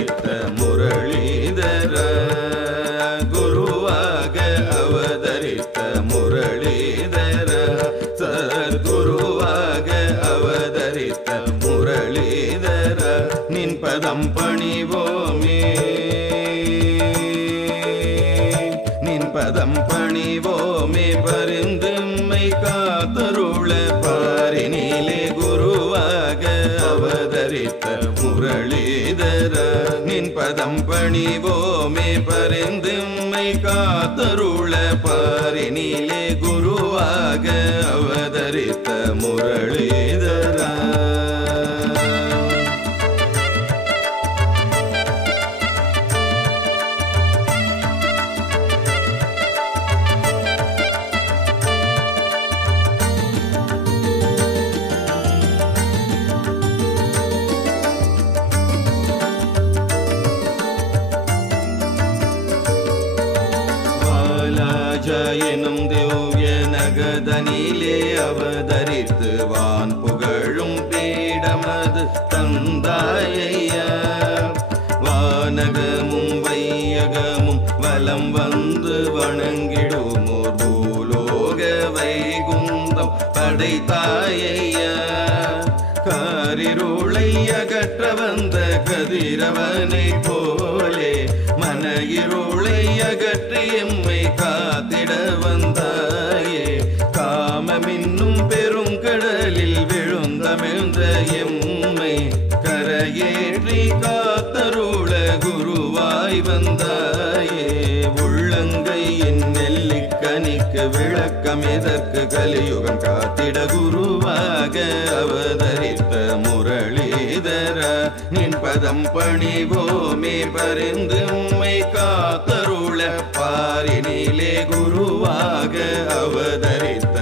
அவதரித்த முரளிதர குருவாக அவதரித்த முரளிதர சத்குருவாக அவதரித்த முரளிதர நின் பதம் பணிவோமே நின் பதம் பணிவோமே பரிந்தும்மை காத்தருள பாரினிலே குருவாக அவதரித்த முரளிதர நின் பதம் பணிவோமே பரிந்தும்மை காத்தருள பாரினிலே குருவாக அவதரித்த முரளிதர எனும் திவ்ய நகதனிலே அவதரித்து வான் புகழும் பீடமது தந்தாயையா வானகமும் வையகமும் வலம் வந்து வணங்கிடுமோர் பூலோக வைகுந்தம் படைத்தாயையா காரிருளை அகற்ற வந்த கதிரவனை போலே மன இருளை அகற்றி எம்மை காத்திட வந்தாயே காமமின்னும் பெருங்கடலில் விழுந்தமிழ்ந்த எம்மை கரையேற்றி காத்தருள குருவாய் வந்தாயே உள்ளங்கையின் நெல்லிக்கனிக்கு விளக்கம் எதற்கு கலியுகம் காத்திட குருவாக அவதரித்த முரளிதர நின் பதம் பணிவோமே பரிந்தும்மை காத்தருள பாரினிலே குருவாக அவதரித்த